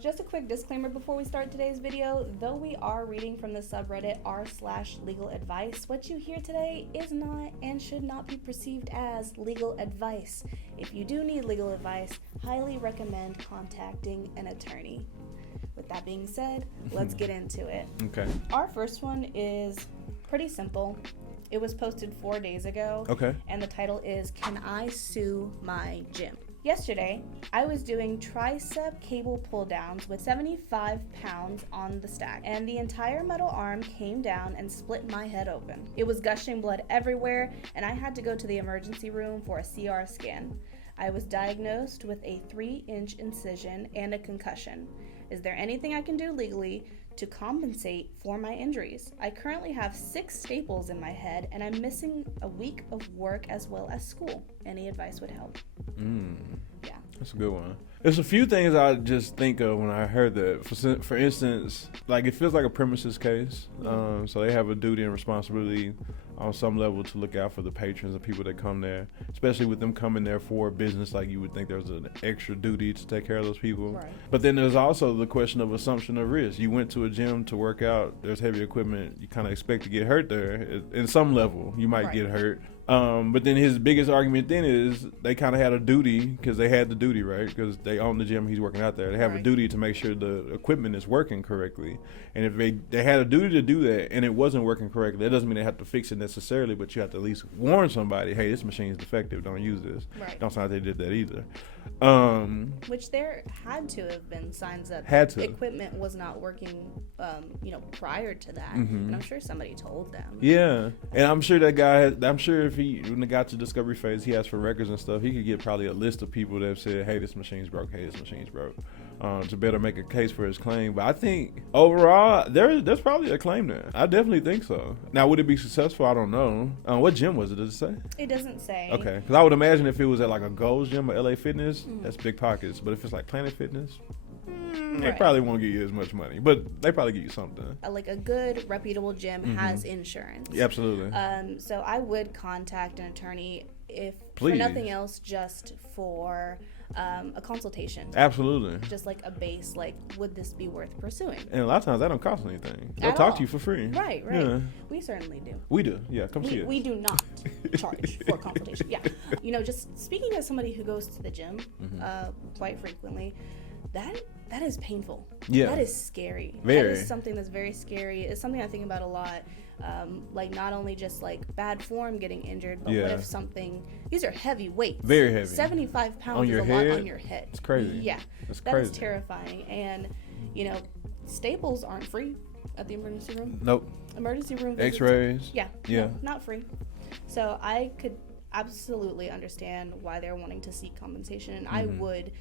Just a quick disclaimer before we start today's video. Though we are reading from the subreddit r/legaladvice, what you hear today is not and should not be perceived as legal advice. If you do need legal advice, highly recommend contacting an attorney. With that being said, let's get into it. Okay. Our first one is pretty simple. It was posted 4 days ago. Okay. And the title is, Can I Sue My Gym? Yesterday, I was doing tricep cable pull downs with 75 pounds on the stack, and the entire metal arm came down and split my head open. It was gushing blood everywhere, and I had to go to the emergency room for a CR scan. I was diagnosed with a 3-inch incision and a concussion. Is there anything I can do legally to compensate for my injuries? I currently have 6 staples in my head, and I'm missing a week of work as well as school. Any advice would help. Yeah. That's a good one. There's a few things I just think of when I heard that. For instance, like it feels like a premises case. So they have a duty and responsibility on some level to look out for the patrons and people that come there, especially with them coming there for business. Like you would think there's an extra duty to take care of those people. Right. But then there's also the question of assumption of risk. You went to a gym to work out. There's heavy equipment. You kind of expect to get hurt there. In some level, you might get hurt. But then his biggest argument then is they kind of had a duty, because they had the duty, right? Because they own the gym, he's working out there. They have a duty to make sure the equipment is working correctly. And if they had a duty to do that and it wasn't working correctly, that doesn't mean they have to fix it necessarily, but you have to at least warn somebody, hey, this machine is defective, don't use this. Right. Don't sound like they did that either. Which there had to have been signs that equipment was not working, prior to that. And I'm sure somebody told them. Yeah. And I'm sure that guy, when it got to discovery phase, he asked for records and stuff. He could get probably a list of people that have said, hey, this machine's broke, to better make a case for his claim. But I think overall, there's probably a claim there. I definitely think so. Now, would it be successful? I don't know. What gym was it? Does it say? It doesn't say. Okay. Because I would imagine if it was at like a Gold's Gym or LA Fitness, that's big pockets. But if it's like Planet Fitness, they probably won't give you as much money, but they probably give you something. Like a good, reputable gym has insurance. Yeah, absolutely. So I would contact an attorney for Please. nothing else, just for a consultation. Absolutely. Just like a base, like, would this be worth pursuing? And a lot of times that don't cost anything. They'll At talk all. to you for free. Right. Yeah. We certainly do. We do. Yeah, come see us. We do not charge for consultation. Yeah. Just speaking as somebody who goes to the gym quite frequently, that is painful. Yeah. That is scary. Very. That is something that's very scary. It's something I think about a lot. Like not only just like bad form getting injured, but what if these are heavy weights. Very heavy. 75 pounds on your is a head? lot on your head. It's crazy. Yeah. It's That crazy. is terrifying. And, staples aren't free at the emergency room. Nope. Emergency room visits. X-rays. Yeah. Yeah. No, not free. So I could absolutely understand why they're wanting to seek compensation, and I would,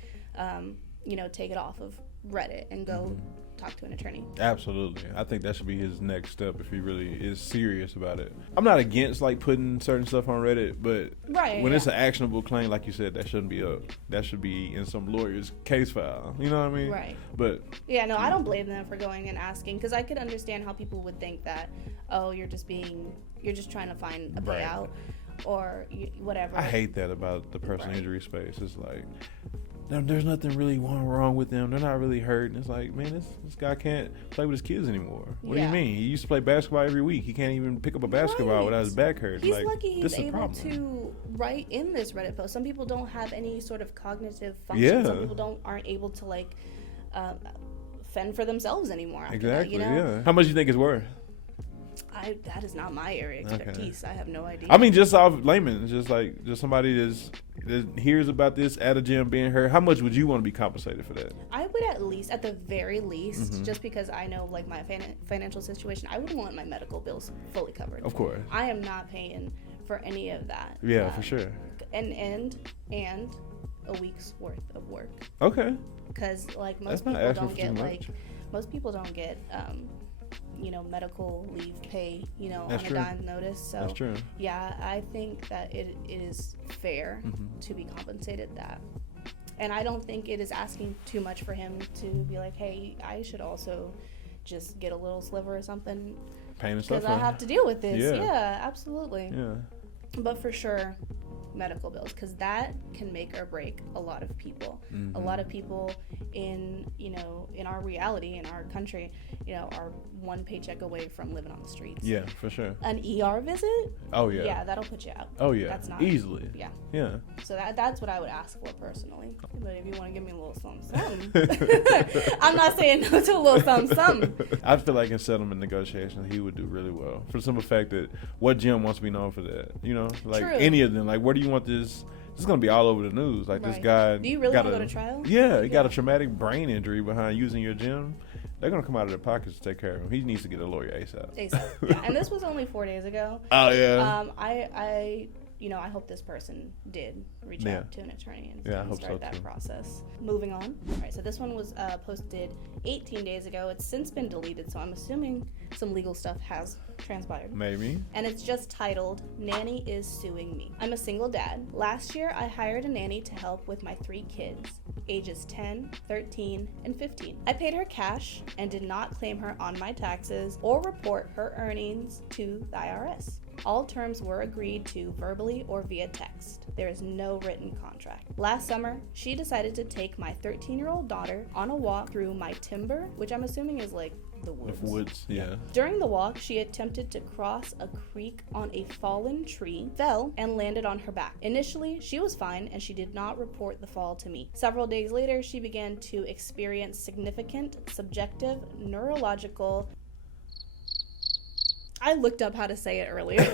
take it off of Reddit and go talk to an attorney. Absolutely. I think that should be his next step if he really is serious about it. I'm not against like putting certain stuff on Reddit, but when it's an actionable claim, like you said, that shouldn't be up. That should be in some lawyer's case file. You know what I mean? Right. But yeah, no, I don't blame them for going and asking, because I could understand how people would think that, oh, you're just trying to find a payout or whatever. I hate that about the personal injury space. It's like, there's nothing really wrong with them. They're not really hurt. And it's like, man, this guy can't play with his kids anymore. What do you mean? He used to play basketball every week. He can't even pick up a basketball without his back hurt. He's lucky he's able to write in this Reddit post. Some people don't have any sort of cognitive function. Yeah. Some people aren't able to fend for themselves ananymore. Exactly. That, Yeah. How much do you think it's worth? That is not my area of expertise. I have no idea. I mean, just off layman, just somebody that hears about this at a gym being hurt. How much would you want to be compensated for that? I would at the very least, just because I know like my financial situation, I would want my medical bills fully covered. Of course. I am not paying for any of that. Yeah, for sure. And a week's worth of work. Okay. Because most people don't get medical leave pay, on a dime notice. So that's true. Yeah, I think that it is fair to be compensated that. And I don't think it is asking too much for him to be like, hey, I should also just get a little sliver or something. Pain and stuff. Because I have to deal with this. Yeah. Yeah, absolutely. Yeah. But for sure, medical bills, because that can make or break a lot of people. Mm-hmm. A lot of people in our reality, in our country, are one paycheck away from living on the streets. Yeah, for sure. An ER visit? Oh, yeah. Yeah, that'll put you out. Oh, yeah. That's not easily. Yeah. Yeah. So that's what I would ask for personally. But if you want to give me a little something, I'm not saying no to a little something. I feel like in settlement negotiations, he would do really well. For the simple fact that what gym wants to be known for that? Like True. any of them. Like, where do you want this? This is going to be all over the news. Like, Right. This guy. Do you really want to go to trial? Yeah, he got a traumatic brain injury behind using your gym. They're going to come out of their pockets to take care of him. He needs to get a lawyer ASAP. Yeah. And this was only 4 days ago. Oh, yeah. I hope this person did reach out to an attorney and start that process. Moving on. All right, so this one was posted 18 days ago. It's since been deleted, so I'm assuming some legal stuff has transpired. Maybe. And it's just titled, Nanny is Suing Me. I'm a single dad. Last year, I hired a nanny to help with my 3 kids, ages 10, 13, and 15. I paid her cash and did not claim her on my taxes or report her earnings to the IRS. All terms were agreed to verbally or via text. There is no written contract. Last summer, she decided to take my 13-year-old daughter on a walk through my timber, which I'm assuming is like the woods. Yeah. During the walk, she attempted to cross a creek on a fallen tree, fell, and landed on her back. Initially, she was fine and she did not report the fall to me. Several days later, she began to experience significant subjective neurological I looked up how to say it earlier.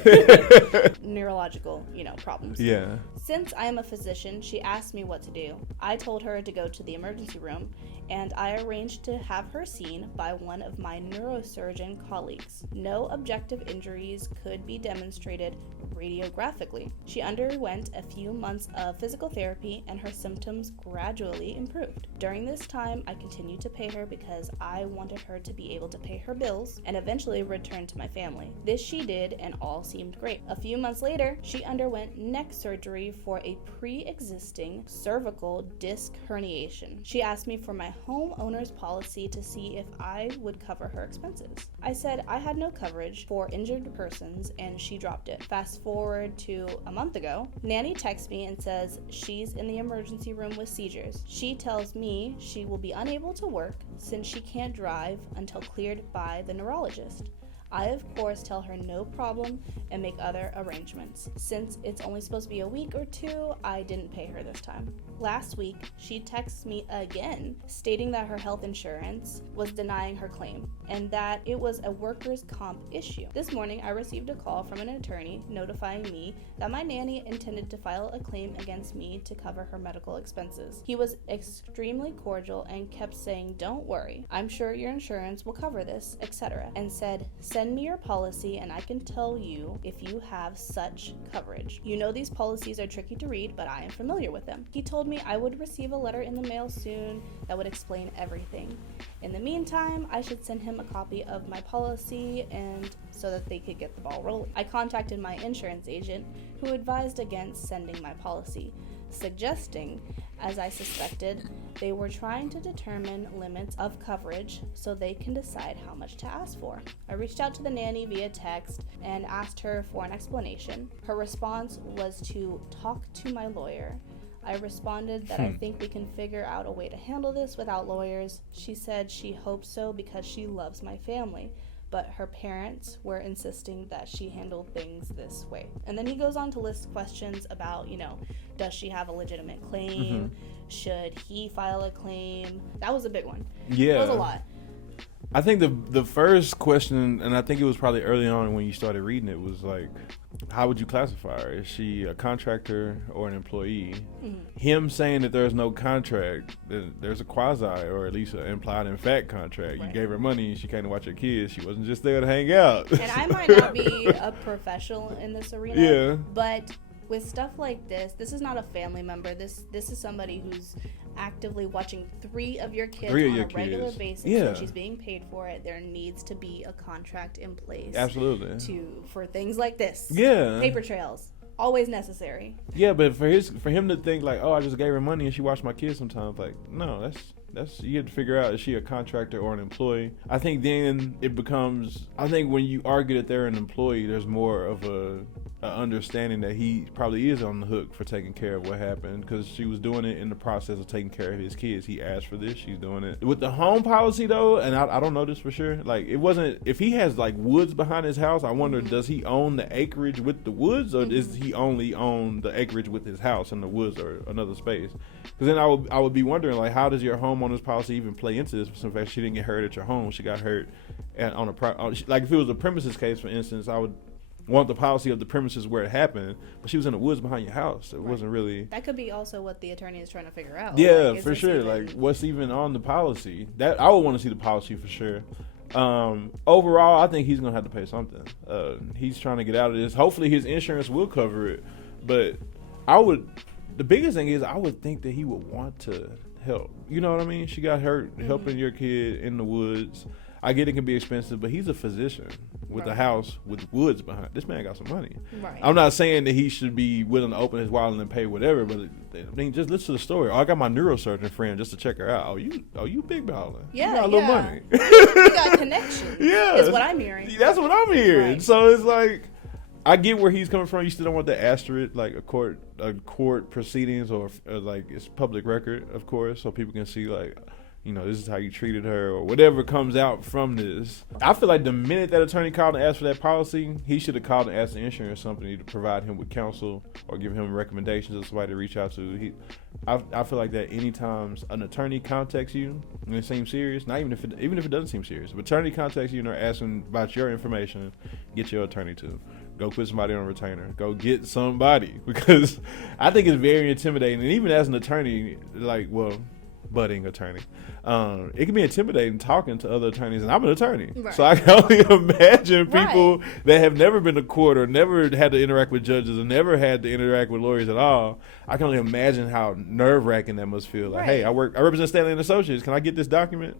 Neurological, problems. Yeah. Since I am a physician, she asked me what to do. I told her to go to the emergency room, and I arranged to have her seen by one of my neurosurgeon colleagues. No objective injuries could be demonstrated radiographically. She underwent a few months of physical therapy, and her symptoms gradually improved. During this time, I continued to pay her because I wanted her to be able to pay her bills and eventually return to my family. This she did, and all seemed great. A few months later, she underwent neck surgery for a pre-existing cervical disc herniation. She asked me for my homeowner's policy to see if I would cover her expenses. I said I had no coverage for injured persons, and she dropped it. Fast forward to a month ago, Nanny texts me and says she's in the emergency room with seizures. She tells me she will be unable to work since she can't drive until cleared by the neurologist. I, of course, tell her no problem and make other arrangements. Since it's only supposed to be a week or 2, I didn't pay her this time. Last week, she texts me again, stating that her health insurance was denying her claim and that it was a workers' comp issue. This morning, I received a call from an attorney notifying me that my nanny intended to file a claim against me to cover her medical expenses. He was extremely cordial and kept saying, "Don't worry, I'm sure your insurance will cover this," etc., and said, "Send me your policy and I can tell you if you have such coverage. You know these policies are tricky to read, but I am familiar with them." He told me I would receive a letter in the mail soon that would explain everything. In the meantime, I should send him a copy of my policy and so that they could get the ball rolling. I contacted my insurance agent, who advised against sending my policy, suggesting, as I suspected, they were trying to determine limits of coverage so they can decide how much to ask for. I reached out to the nanny via text and asked her for an explanation. Her response was to talk to my lawyer. I responded that I think we can figure out a way to handle this without lawyers. She said she hopes so because she loves my family, but her parents were insisting that she handle things this way. And then he goes on to list questions about, does she have a legitimate claim? Should he file a claim? That was a big one. Yeah. That was a lot. I think the first question, and I think it was probably early on when you started reading it, was like, how would you classify her? Is she a contractor or an employee? Him saying that there's no contract, there's a quasi or at least an implied in fact contract. Right. You gave her money, she came to watch her kids. She wasn't just there to hang out. And I might not be a professional in this arena, Yeah. but with stuff like this is not a family member. This is somebody who's actively watching 3 of your kids on a regular basis. Yeah. And she's being paid for it. There needs to be a contract in place. Absolutely. For things like this. Yeah. Paper trails. Always necessary. Yeah, but for him to think like, oh, I just gave her money and she watched my kids sometimes, like, no, that's you have to figure out, is she a contractor or an employee? I think then it becomes, when you argue that they're an employee, there's more of a an understanding that he probably is on the hook for taking care of what happened, because she was doing it in the process of taking care of his kids. He asked for this, she's doing it. With the home policy though, and I don't know this for sure, like it wasn't, if he has like woods behind his house, I wonder, does he own the acreage with the woods, or does he only own the acreage with his house and the woods or another space? Because then I would be wondering, like, how does your homeowner's policy even play into this? In fact, she didn't get hurt at your home, she got hurt on like if it was a premises case, for instance, I would want the policy of the premises where it happened, but she was in the woods behind your house. It wasn't really. That could be also what the attorney is trying to figure out. Yeah, like, for sure. Like, what's even on the policy? That I would want to see the policy for sure. Overall, I think he's gonna have to pay something. He's trying to get out of this. Hopefully, his insurance will cover it. But the biggest thing is, I would think that he would want to help. You know what I mean? She got hurt helping your kid in the woods. I get it can be expensive, but he's a physician with a house with woods behind. This man got some money. Right. I'm not saying that he should be willing to open his wallet and pay whatever, but I mean, just listen to the story. Oh, I got my neurosurgeon friend just to check her out. Oh, you big baller. Yeah, you got a little money. You got connections. Yeah, is what I'm hearing. That's what I'm hearing. Right. So it's like, I get where he's coming from. You still don't want the asterisk, like a court proceedings, or like it's public record, of course, so people can see like, you know, this is how you treated her, or whatever comes out from this. I feel like the minute that attorney called and asked for that policy, he should have called and asked the insurance company to provide him with counsel or give him recommendations of somebody to reach out to. I feel like that anytime an attorney contacts you and it seems serious, not even if it doesn't seem serious, if an attorney contacts you and they're asking about your information, get your attorney to. Go put somebody on a retainer. Go get somebody, because I think it's very intimidating. And even as an attorney, like, well, budding attorney, it can be intimidating talking to other attorneys, and I'm an attorney, so I can only imagine people that have never been to court or never had to interact with judges or never had to interact with lawyers at all. I can only imagine how nerve-wracking that must feel. Like, hey, I represent Stanley and Associates. Can I get this document?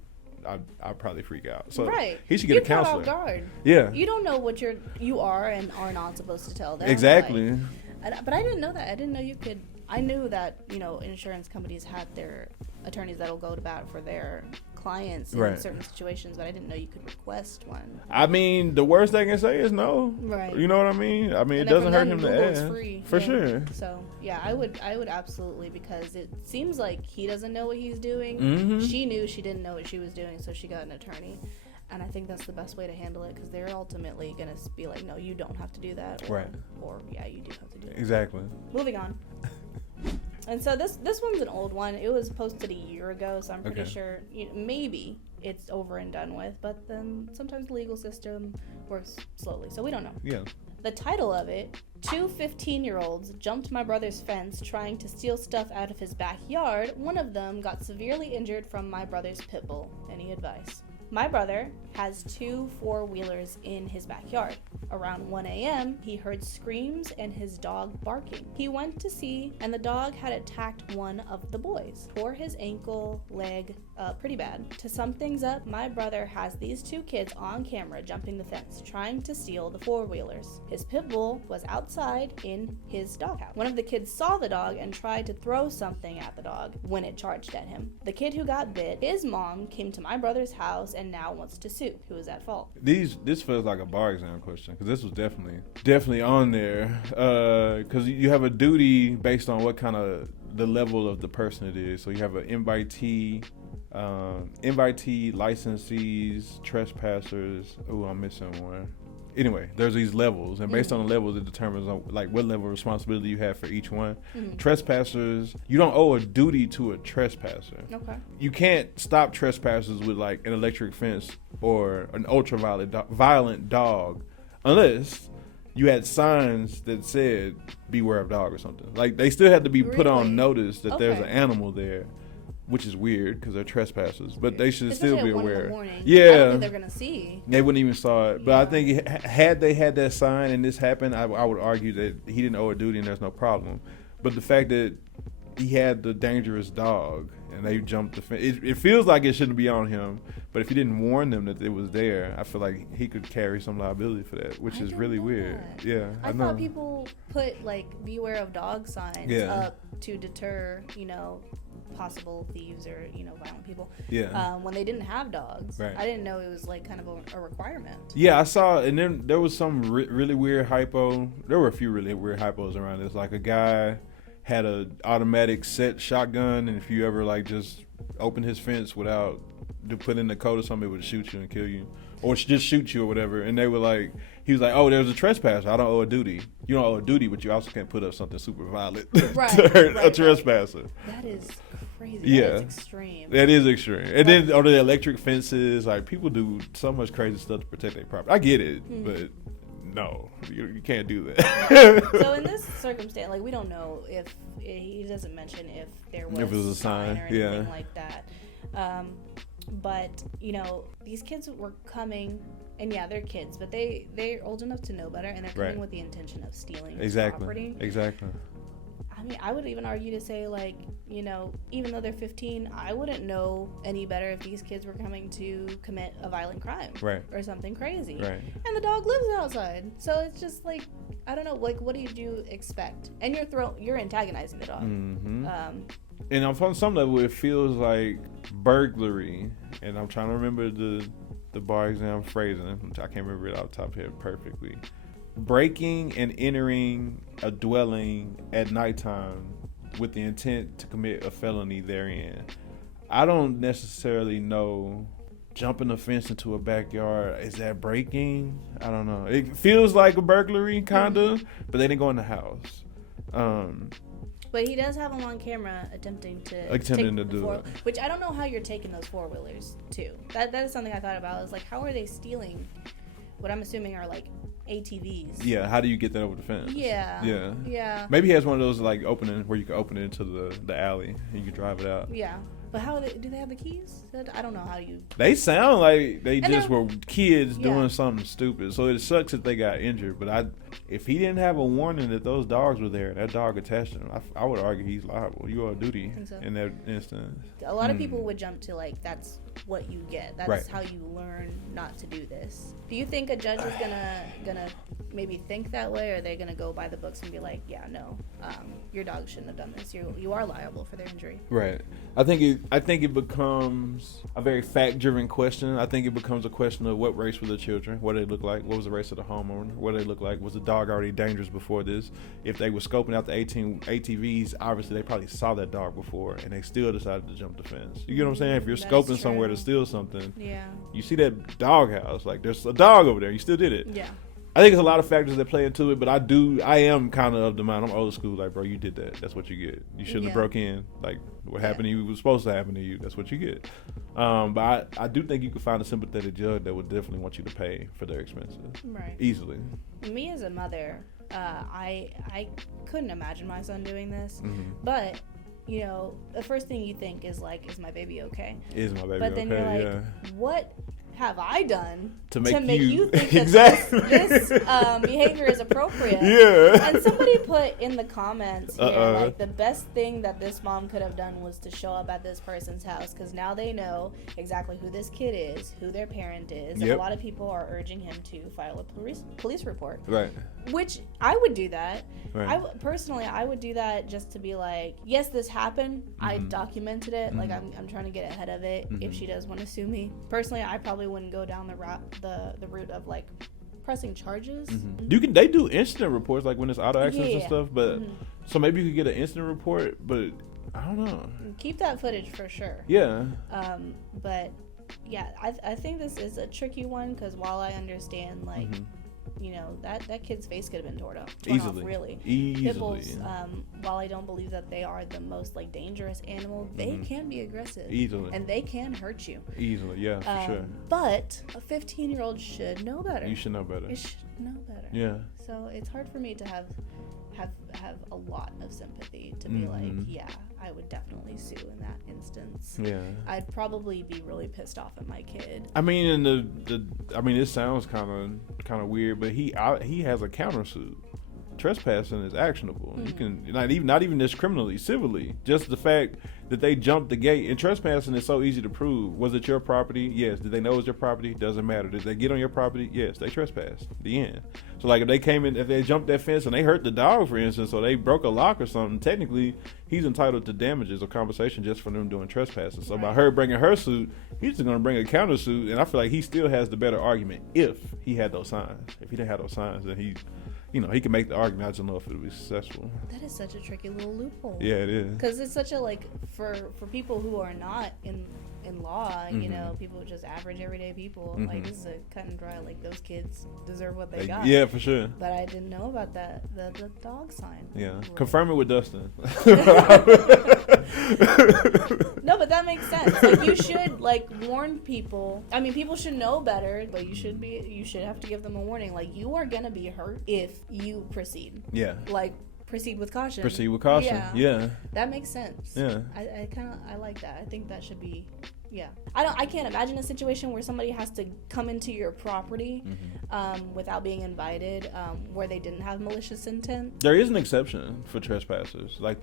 I'd probably freak out. So he should get a counselor. Off guard. Yeah, you don't know what you are and are not supposed to tell them. Exactly. But I didn't know that. I didn't know you could. I knew that, you know, insurance companies had their attorneys that'll go to bat for their clients in certain situations, but I didn't know you could request one. I mean, the worst they can say is no. Right. You know what I mean? I mean, and it doesn't hurt him to ask. Free. For sure. So, yeah, I would absolutely, because it seems like he doesn't know what he's doing. Mm-hmm. She knew she didn't know what she was doing, so she got an attorney. And I think that's the best way to handle it, because they're ultimately going to be like, no, you don't have to do that. Or yeah, you do have to do that. Exactly. Moving on. And so this one's an old one. It was posted a year ago, so I'm pretty sure maybe it's over and done with. But then sometimes the legal system works slowly, so we don't know. Yeah. The title of it: 2 15-year-olds jumped my brother's fence trying to steal stuff out of his backyard. One of them got severely injured from my brother's pit bull. Any advice? My brother has 2 4-wheelers in his backyard. Around 1 a.m., he heard screams and his dog barking. He went to see, and the dog had attacked one of the boys. Tore his ankle, leg, pretty bad. To sum things up, my brother has these 2 kids on camera jumping the fence, trying to steal the 4-wheelers. His pit bull was outside in his doghouse. One of the kids saw the dog and tried to throw something at the dog when it charged at him. The kid who got bit, his mom came to my brother's house and now wants to sue. Who is at fault? This feels like a bar exam question, because this was definitely on there, because you have a duty based on what kind of the level of the person it is. So you have an invitee, licensees, trespassers. Oh, I'm missing one. Anyway, there's these levels, and based on the levels, it determines like what level of responsibility you have for each one. Trespassers, you don't owe a duty to a trespasser. Okay. You can't stop trespassers with like an electric fence or an violent dog, unless you had signs that said "Beware of dog" or something. Like, they still had to be put on notice that there's an animal there. Which is weird, because they're trespassers, but they should still be aware. Yeah, I don't think they're gonna see. They wouldn't even saw it. But I think had they had that sign and this happened, I would argue that he didn't owe a duty and there's no problem. But the fact that he had the dangerous dog and they jumped the fence, it feels like it shouldn't be on him. But if he didn't warn them that it was there, I feel like he could carry some liability for that, which is really weird. Yeah, I thought people put like "Beware of dog" signs up to deter, possible thieves or, violent people. Yeah. When they didn't have dogs. Right. I didn't know it was like kind of a requirement. Yeah, I saw, and then there was some really weird hypo. There were a few really weird hypos around this. Like a guy had a automatic set shotgun, and if you ever like just open his fence without to put in the code or something, it would shoot you and kill you, or just shoot you or whatever. And they were like, he was like, "Oh, there's a trespasser. I don't owe a duty. You don't owe a duty, but you also can't put up something super violent to hurt a trespasser." That is crazy. Yeah, that is extreme. That is extreme. And then on the electric fences, like people do so much crazy stuff to protect their property. I get it, but no, you can't do that. So in this circumstance, like we don't know if he doesn't mention if there was, if it was a sign or anything like that. But these kids were coming, and they're kids, but they're old enough to know better, and they're coming with the intention of stealing property. Exactly. I mean, I would even argue to say, like, even though they're 15, I wouldn't know any better if these kids were coming to commit a violent crime, or something crazy. Right. And the dog lives outside, so it's just like, I don't know, like, what do you expect? And you're antagonizing the dog. Mm-hmm. And on some level, it feels like burglary. And I'm trying to remember the bar exam phrasing. I can't remember it off the top of my head perfectly. Breaking and entering a dwelling at nighttime with the intent to commit a felony therein. I don't necessarily know. Jumping a fence into a backyard, is that breaking? I don't know. It feels like a burglary, kinda, but they didn't go in the house. But he does have him on camera attempting to do it. Which I don't know how you're taking those 4-wheelers too. That is something I thought about. Is like, how are they stealing what I'm assuming are like ATVs? Yeah, how do you get that over the fence? Yeah. Maybe he has one of those like opening where you can open it into the alley and you can drive it out. Yeah. But how do they have the keys? I don't know how you. They sound like they just were kids doing something stupid. So it sucks that they got injured. But if he didn't have a warning that those dogs were there, that dog attached him, I would argue he's liable. You are a duty in that instance. A lot of people would jump to like, that's what you get. That's how you learn not to do this. Do you think a judge is gonna maybe think that way, or are they gonna go by the books and be like, your dog shouldn't have done this. You are liable for their injury. Right. I think it becomes a very fact-driven question. I think it becomes a question of what race were the children, what did they look like, what was the race of the homeowner, what did they look like, was the dog already dangerous before this? If they were scoping out the 18 ATVs, obviously they probably saw that dog before and they still decided to jump the fence. You get what I'm saying? If you're scoping somewhere to steal something, you see that dog house, like there's a dog over there, you still did it. Yeah. I think there's a lot of factors that play into it, but I am kind of the mind. I'm old school. Like, bro, you did that. That's what you get. You shouldn't have broke in. Like, what happened to you was supposed to happen to you. That's what you get. But I do think you could find a sympathetic judge that would definitely want you to pay for their expenses. Right. Easily. Me as a mother, I couldn't imagine my son doing this. Mm-hmm. But, the first thing you think is like, is my baby okay? Is my baby okay? But then you're like, what have I done to make you think that this behavior is appropriate? Yeah. And somebody put in the comments here, like, the best thing that this mom could have done was to show up at this person's house, because now they know exactly who this kid is, who their parent is, and a lot of people are urging him to file a police report. Right. Which I would do that. Right. Personally, I would do that just to be like, yes, this happened. Mm-hmm. I documented it. Mm-hmm. Like, I'm trying to get ahead of it. Mm-hmm. If she does want to sue me, personally, I probably wouldn't go down the route of like pressing charges. Mm-hmm. They do incident reports like when it's auto accidents and stuff, but so maybe you could get an incident report, but I don't know. Keep that footage for sure. Yeah. But yeah, I think this is a tricky one, because while I understand like that kid's face could have been torn off really easily. Pit bulls, while I don't believe that they are the most like dangerous animal, they can be aggressive easily, and they can hurt you easily. Yeah, for sure. But a 15-year-old should know better. You should know better. You should know better. Yeah. So it's hard for me to have a lot of sympathy to be like, yeah, I would definitely sue in that instance. Yeah. I'd probably be really pissed off at my kid. I mean, it sounds kind of weird, but he has a countersuit. Trespassing is actionable. You can not even just criminally, civilly. Just the fact that they jumped the gate. And trespassing is so easy to prove. Was it your property? Yes. Did they know it was your property? Doesn't matter. Did they get on your property? Yes. They trespassed. The end. So like if they came in, if they jumped that fence and they hurt the dog, for instance, or they broke a lock or something, technically he's entitled to damages or compensation just for them doing trespassing. So by her bringing her suit, he's just going to bring a countersuit, and I feel like he still has the better argument if he had those signs. If he didn't have those signs, then he can make the argument. I just don't know if it'll be successful. That is such a tricky little loophole. Yeah, it is. Because it's such a, like, for people who are not in law, you know, people just average everyday people, like, this is a cut and dry, like, those kids deserve what they got. Yeah, for sure. But I didn't know about that, the dog sign. Yeah. Confirm it with Dustin. No, but that makes sense. Like, you should, like, warn people. I mean, people should know better, but you should have to give them a warning. Like, you are gonna be hurt if you proceed. Yeah. Like, proceed with caution. Proceed with caution. Yeah. That makes sense. Yeah. I like that. I think that should be. Yeah, I can't imagine a situation where somebody has to come into your property without being invited, where they didn't have malicious intent. There is an exception for trespassers. Like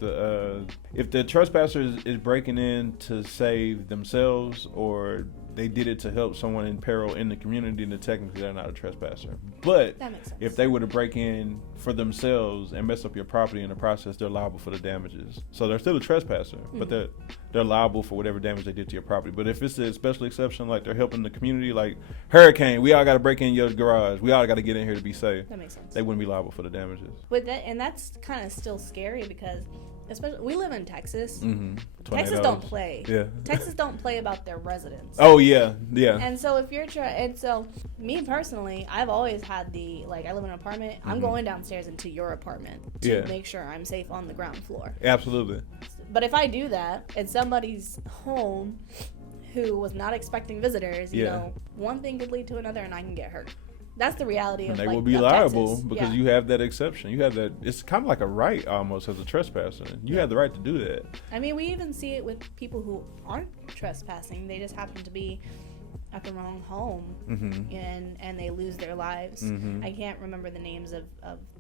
if the trespasser is breaking in to save themselves or they did it to help someone in peril in the community, then technically they're not a trespasser. But that makes sense. If they were to break in for themselves and mess up your property in the process, they're liable for the damages. So they're still a trespasser, but they're liable for whatever damage they did to your property. But if it's a special exception, like they're helping the community, like hurricane, we all got to break in your garage, we all got to get in here to be safe. That makes sense. They wouldn't be liable for the damages. But that's kind of still scary because. Especially, we live in Texas. Texas Tornadoes. don't play. Yeah. Texas don't play about their residents. Oh yeah. And so if you're me personally, I've always had I live in an apartment. I'm going downstairs into your apartment to make sure I'm safe on the ground floor. Absolutely. But if I do that and somebody's home who was not expecting visitors, you know, one thing could lead to another, and I can get hurt. That's the reality of they like, will be liable Texas. because you have that exception. You have that. It's kind of like a right almost as a trespasser. You have the right to do that. I mean, we even see it with people who aren't trespassing. They just happen to be at the wrong home and they lose their lives. I can't remember the names of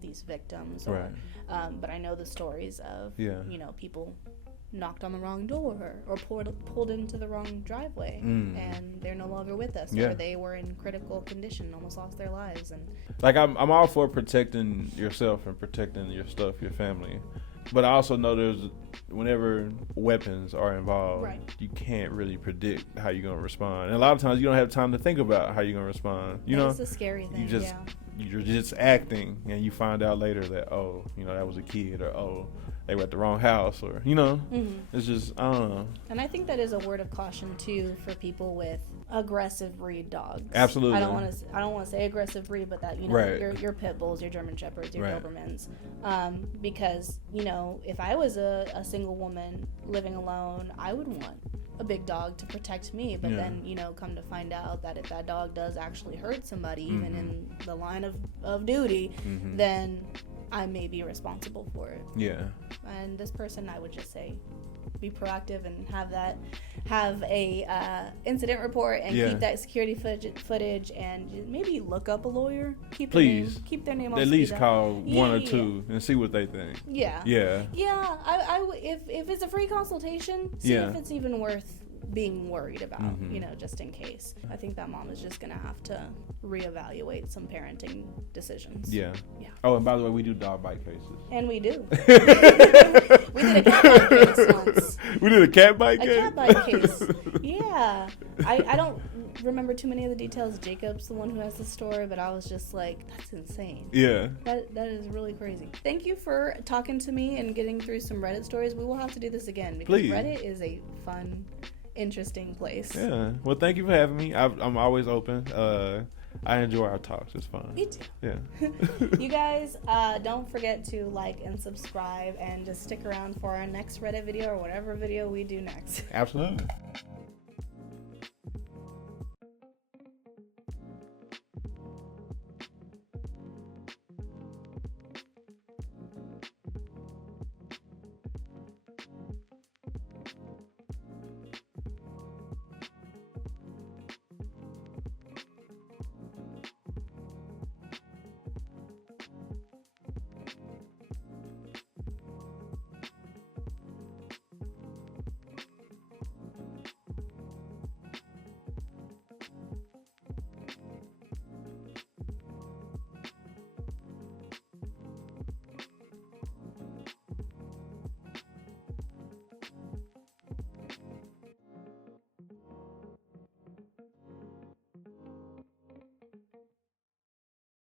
these victims, but I know the stories of people knocked on the wrong door or pulled into the wrong driveway and they're no longer with us, or they were in critical condition, almost lost their lives. And like I'm all for protecting yourself and protecting your stuff, your family, but I also know whenever weapons are involved, you can't really predict how you're gonna respond, and a lot of times you don't have time to think about how you're gonna respond. It's a scary thing. You're just acting, and you find out later that that was a kid, or they were at the wrong house, or it's just, I don't know. And I think that is a word of caution too for people with aggressive breed dogs. Absolutely. I don't want to say aggressive breed, but that your pit bulls, your German shepherds, your Dobermans, because if I was a single woman living alone, I would want a big dog to protect me, but then come to find out that if that dog does actually hurt somebody, even in the line of duty, then I may be responsible for it. Yeah. And this person, I would just say, be proactive and have a incident report and keep that security footage and maybe look up a lawyer. Keep their name on at least call one or two and see what they think. Yeah. If it's a free consultation, see if it's even worth being worried about, just in case. I think that mom is just gonna have to reevaluate some parenting decisions. Yeah. Oh, and by the way, we do dog bite cases. And we do. We did a cat bite case once. We did a cat bite case? A cat bite case. Yeah. I don't remember too many of the details. Jacob's the one who has the story, but I was just like, that's insane. Yeah. That is really crazy. Thank you for talking to me and getting through some Reddit stories. We will have to do this again because Reddit is a fun, interesting place. Yeah. Well, thank you for having me. I'm always open. I enjoy our talks. It's fun. Me too. Yeah. You guys, don't forget to like and subscribe and just stick around for our next Reddit video or whatever video we do next. Absolutely.